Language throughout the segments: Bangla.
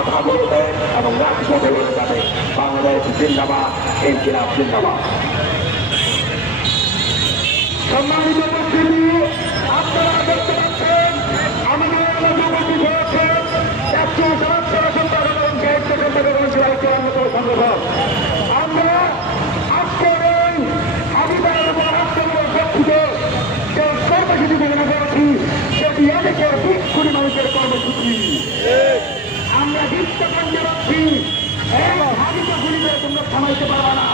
কথা বলবে এবং রাজপথে বলে যাবে বাংলাদেশ জিন্দাবাদ, ইনকিলাব জিন্দাবাদ। সম্মানিত উপস্থিতি, আপনারা দেখতে পাচ্ছেন আমাদের উপস্থিত হয়েছে জাতীয় সমাজ সেবক সংগঠন সংগঠন। আমরা আজকের এই হাবিবের উপর আক্রমণ দুঃখিত যে কর্মসূচি ঘোষণা করেছি সেটি এদিকে 20 কোটি মানুষের কর্মসূচি। আমরা বিশ্বকন্যা রাখছি এই হাবিবে গুলিকে তোমরা থামাইতে পারবে না।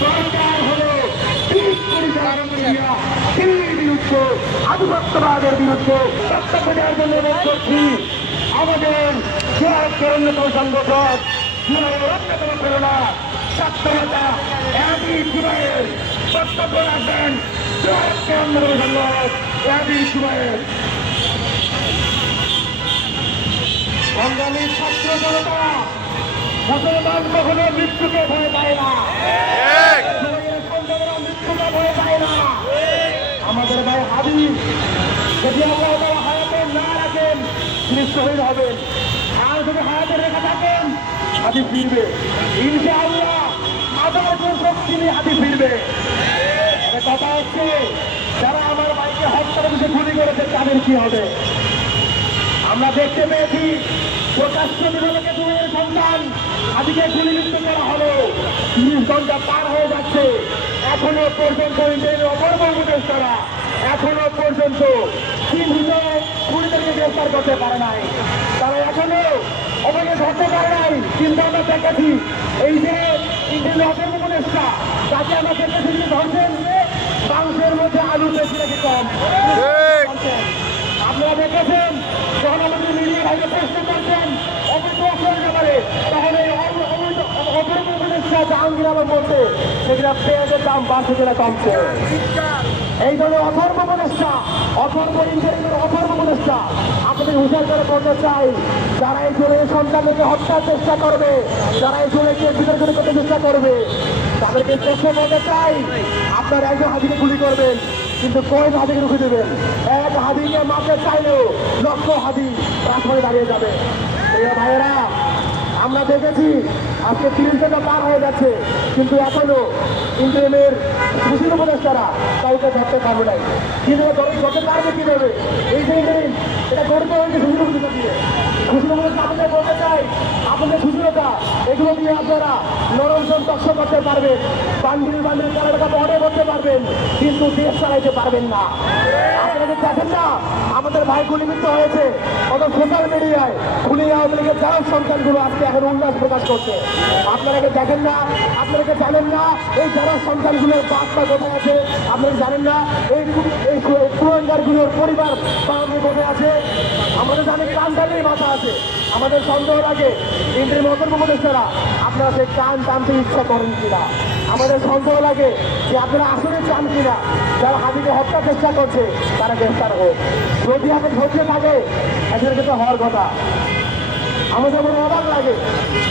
সরকার হলো 30 কোটি দিল্লির বিরুদ্ধে, আধিপত্যবাদের বিরুদ্ধে বক্তব্য দেওয়ার জন্য অনুরোধ করছি। আমাদের জুয়ারের অন্যতম সংগঠন, জুয়ারের অন্যতম প্রেরণা ছাত্রনেতা এবি জুবায়ের বক্তব্য রাখবেন। জুয়ারের অন্যতম সংগঠন এবি জুবায়ের। বাঙালি ছাত্র জনতা, মুসলমান কখনো মৃত্যুকে ভয় পায় না, মৃত্যুকে ভয় পায় না। আমাদের ভাই হাবিব যদি আল্লাহ হায়াতে না রাখেন তিনি শহীদ হবেন, আর যদি হায়াতে রেখে থাকেন হাবিব ফিরবে ইনশাআল্লাহ। আদালতের শক্তি নিয়ে হাবিব ফিরবে। কথা হচ্ছে যারা আমার ভাইকে হত্যার বিষয়ে গুলি করেছে তাদের কি হবে? আমরা দেখতে পেয়েছি প্রকাশ্য বিভাগে দুয়ের সন্তান আজকে গুলিবিদ্ধ করা হলো। 30 ঘন্টা পার হয়ে যাচ্ছে, এখনো পর্যন্ত অপূর্ব উপদেষ্টারা এখনো পর্যন্ত চিহ্নিত খুনিদেরকে গ্রেফতার করতে পারে নাই। তারা এখনো অবৈধ ধরতে পারে নাই। কিন্তু আমরা দেখেছি এই যে অপূর্ব উপদেষ্টা তাকে আমরা দেখেছি তিনি ধরছেন মাংসের মধ্যে আলু বেশি নাকি কম। আপনারা দেখেছেন যখন আমাদের মিডিয়া ভাইকে প্রশ্ন করছেন অবৈধ অপরাধের ব্যাপারে, তখন এই অপূর্ব উপদেষ্টা জাহাঙ্গীর আলম বলছে সেগুলা পেঁয়াজের দাম বাড়ছে কিনা কমছে। এই ধরনের অথর্ব উপদেষ্টা, অথর্ব ইঞ্জিনিয়ারিং অথর্ব উপদেষ্টা আপনাদের হুঁশিয়ার করে বলতে চাই, যারা এই জোরে সন্তানকে হত্যার চেষ্টা করবে, যারা এই জোরেকে বিতর্কিত করতে চেষ্টা করবে তাদেরকে প্রশ্ন বলতে চাই, আপনারা একজন হাতিকে গুলি করবেন কিন্তু কয়েক হাতিকে রুখে দেবেন। এক হাতিকে মারতে চাইলেও লক্ষ হাতি রাজপথে দাঁড়িয়ে যাবে। এই ভাইয়েরা আমরা দেখেছি আজকে 30 ঘন্টা পার হয়ে যাচ্ছে কিন্তু এখনো ইন্টারনেটের খুশির উপদেষ্টারা কাউকে ধরতে পারবে নাই। কিন্তু ধরতে পারবে কিভাবে? এই যে ইন্টারনেট এটা গড়তে হয়েছে খুশির উপদেষ্টা দিয়ে। খুশির উপদেষ্টা আপনাদের বলতে চাই, আপনাদের খুশিরতা এগুলো দিয়ে আপনারা নরম তক্ষ করতে পারবেন, বান্ডিল কারা টাকা অর্ডার করতে পারবেন, কিন্তু দেশ চালাইতে পারবেন না। আপনারা দেখেন না আমাদের ভাই গুলিবিদ্ধ হয়েছে, কত সোশ্যাল মিডিয়ায় খুনি আওয়ামী লীগের যারা সন্তানগুলো আজকে এখন উল্লাস প্রকাশ করছে। আপনারা দেখেন না, আপনারা জানেন না এই যারা সন্তানগুলোর বাচ্চা কোথায় আছে, আপনারা জানেন না এই কুরঙ্গারগুলোর পরিবার কোথায় আছে। আমাদের জানেন কানটালের মাথা আছে। আমাদের সন্দেহ লাগে ইন্দ্রের মতন উপদেষ্টারা আপনারা সেই কান টানতে ইচ্ছা করেন কিনা। আমাদের সন্দেহ লাগে যে আপনারা আসলে চান কিনা যারা হাতিকে হত্যার চেষ্টা করছে তারা গ্রেফতার হোক। যদি এখন ধৈর্য থাকে এদের ক্ষেত্রে হওয়ার কথা। আমাদের মনে অবাক লাগে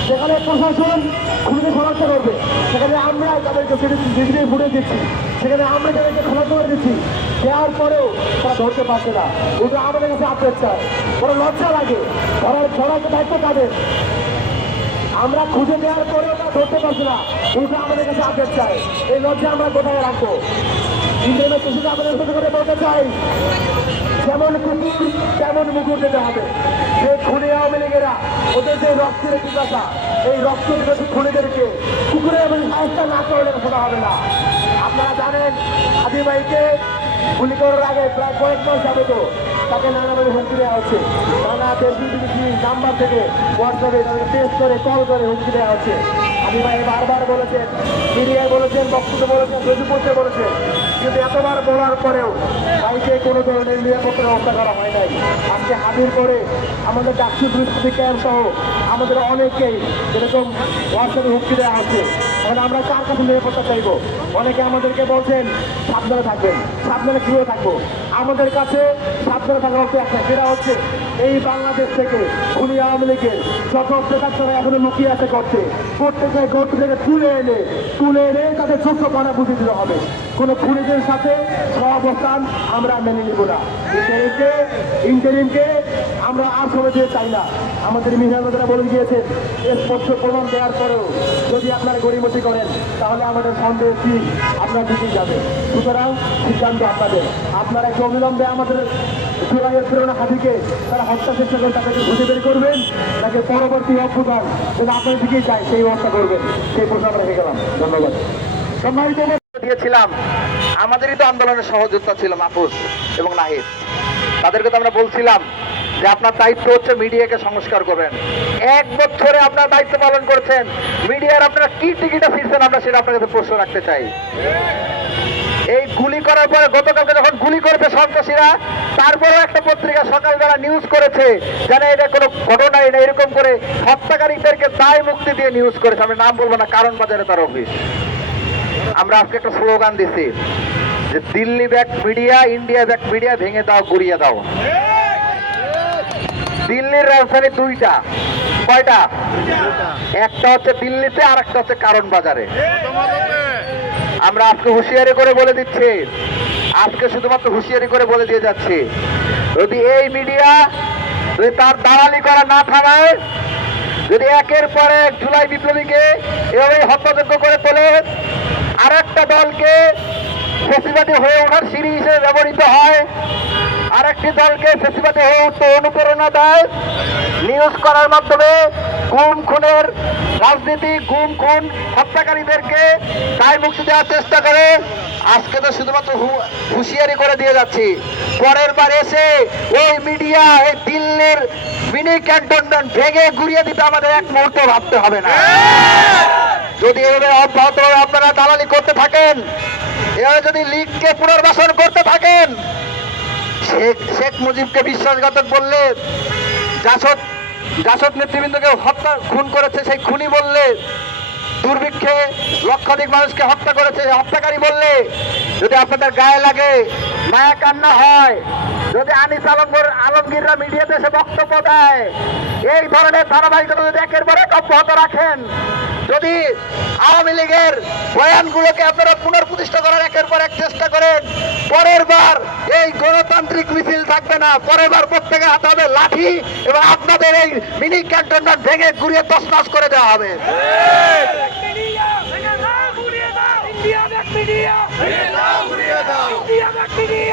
যেখানে প্রশাসন খুনিকে শনাক্ত করবে সেখানে আমরাই তাদেরকে ডিগ্রি ফুটে দিচ্ছি, সেখানে আমরা তাদেরকে শনাক্ত করে দিচ্ছি, দেওয়ার পরেও তারা ধরতে পারছে না। ওটা আমাদের কাছে আপডেট চায়, বড় লজ্জা লাগে। ধরার দায়িত্ব তাদের, আমরা খুঁজে দেওয়ার পরেও তারা ধরতে পারছে না, ওটা আমাদের কাছে আপডেট চায়। এই লজ্জা আমরা কোথায় রাখবো? ইন্টারনেট কিছু আমাদের সাথে করে বলতে চাই, যেমন কুকুর তেমন মুকুর দিতে হবে। যে খুনি আওয়ামী লীগেরা ওদের যে রক্তের পিপাসা, এই রক্ত পিপাসী খুনিদেরকে কুকুরের এবং সাহায্য না করলে শোনা হবে না। আপনারা জানেন হাদি ভাইকে গুলি করার আগে প্রায় কয়েক মাস যাবে তো তাকে নানাভাবে হুমকি দেওয়া হচ্ছে, নানা দেশি নাম্বার থেকে হোয়াটসঅ্যাপে তাদের টেস্ট করে কল করে হুমকি দেওয়া হচ্ছে। হাদি ভাই বারবার বলেছেন, মিডিয়ায় বলেছেন, বক্তব্য বলেছেন, ফেসবুকে বলেছেন, কিন্তু এতবার বলার পরেও ভাইকে কোনো ধরনের নিরাপত্তার ব্যবস্থা করা হয় নাই। আজকে হাজির করে আমাদের ডাকসু বৃহস্পতি ক্যাম্প সহ আমাদের অনেকেই এরকম হোয়াটসঅ্যাপে হুমকি দেওয়া হচ্ছে। এখন আমরা কার কাছে নিরাপত্তা চাইব? অনেকে আমাদেরকে বলছেন সাবধানে থাকবেন, সাবধানে ফিরে থাকবো। আমাদের কাছে সাবধানে থাকা হচ্ছে একটা, সেটা হচ্ছে এই বাংলাদেশ থেকে খুনি আওয়ামী লীগের যত প্রেতাত্মরা এখনো লুকিয়ে আছে করতে প্রত্যেকে গর্ত থেকে তুলে এনে তাদের যোগ্য পানা বুঝিয়ে দিতে হবে। কোনো খুনিদের সাথে সহাবস্থান আমরা মেনে নিব না। ইন্টারিমকে আমরা আর সময় দিয়ে চাই না। আমাদের মিহিনারা বলে গিয়েছেন স্পষ্ট প্রমাণ দেওয়ার পরেও যদি আপনারা গড়িমতি করেন তাহলে আমাদের সন্দেহ কি আপনার দিকেই যাবে। সুতরাং সিদ্ধান্ত আপনাদের। আপনারা একটু অবিলম্বে আমাদের জুলাইয়ের প্রেরণা হাতিকে তারা হত্যা চেষ্টা করে তাদেরকে খুঁজে বের করবেন, নাকি পরবর্তী অভ্যুত্থান যদি আপনার দিকেই যায় সেই ব্যবস্থা করবেন, সেই প্রশ্ন আমরা রেখে গেলাম। ধন্যবাদ। সম্মানিত দিয়েছিলাম, আমাদেরই তো আন্দোলনের সহযোদ্ধা ছিল মাহফুজ এবং নাহিদ। তাদেরকে তো আমরা বলছিলাম যে আপনার দায়িত্ব হচ্ছে মিডিয়াকে সংস্কার করবেন। 1 বছরে আপনার দায়িত্ব পালন করছেন, মিডিয়ার আপনারা কি টিকিটা ফিরছেন আমরা সেটা আপনার কাছে প্রশ্ন রাখতে চাই। এই গুলি করার পরে গতকালকে যখন গুলি করেছে সন্ত্রাসীরা, তারপরেও একটা পত্রিকা সকালবেলা নিউজ করেছে যেন এটা কোনো ঘটনাই না, এরকম করে হত্যাকারীদেরকে দায় মুক্তি দিয়ে নিউজ করেছে। আমি নাম বলবো না, কারণ বাজারে তার অফিস। আমরা আজকে একটা স্লোগান দিছি যে Delhi back media, India back media, ভেঙে দাও, গুড়িয়ে দাও। দিল্লির রাজধানী 2টা, কয়টা? একটা হচ্ছে দিল্লিতে আর একটা হচ্ছে কারণ বাজারে। আমরা আজকে হুঁশিয়ারি করে বলে দিচ্ছি, আজকে শুধুমাত্র হুঁশিয়ারি করে বলে দিয়ে যাচ্ছি, যদি এই মিডিয়া যদি তার দালালি করা না থামায়, যদি একের পর এক জুলাই বিপ্লবীকে এভাবে হত্যাযোগ্য করে তোলে, আর একটা দলকে ফেসিবাদী হয়ে ওঠার সিঁড়ি হিসেবে ব্যবহৃত হয়, আর একটি দলকে ফেসিবাদী হয়ে উঠতে অনুপ্রেরণা দেয়, নিউজ করার মাধ্যমে গুম খুনের রাজনীতি, গুম খুন হত্যাকারীদেরকে দায় মুক্তি দেওয়ার চেষ্টা করে, আজকে তো শুধুমাত্র হুঁশিয়ারি করে দিয়ে যাচ্ছি। পরের বার এসে ওই মিডিয়া, এই দিল্লির মিনি ক্যান্টনমেন্ট ভেঙে গুড়িয়ে দিতে আমাদের এক মুহূর্ত ভাবতে হবে না। যদি এভাবে অব্যাহতভাবে আপনারা দালালি করতে থাকেন, এভাবে যদি লীগকে পুনর্বাসন করতে থাকেন, শেখ মুজিবকে বিশ্বাসঘাতক বললে, জাসদ নেতৃবৃন্দকে হত্যা খুন করেছে সেই খুনি বললে, দুর্ভিক্ষে লক্ষাধিক মানুষকে হত্যা করেছে হত্যাকারী বললে, যদি আপনাদের গায়ে লাগে, মায়া কান্না হয়, যদি আনিস আলমগীররা মিডিয়াতে এসে বক্তব্য দেয়, এই ধরনের ধারাবাহিকতা যদি একের পর এক অব্যাহত রাখেন, যদি আওয়ামী লীগের বয়ানগুলোকে আপনারা পুনঃপ্রতিষ্ঠা করার একের পর এক চেষ্টা করেন, পরের বার এই গণতান্ত্রিক মিছিল থাকবে না, পরের বার প্রত্যেকের হাতে হবে লাঠি এবং আপনাদের এই মিনি ক্যান্টনমেন্ট ভেঙে ঘুরিয়ে তছনছ করে দেওয়া হবে। India,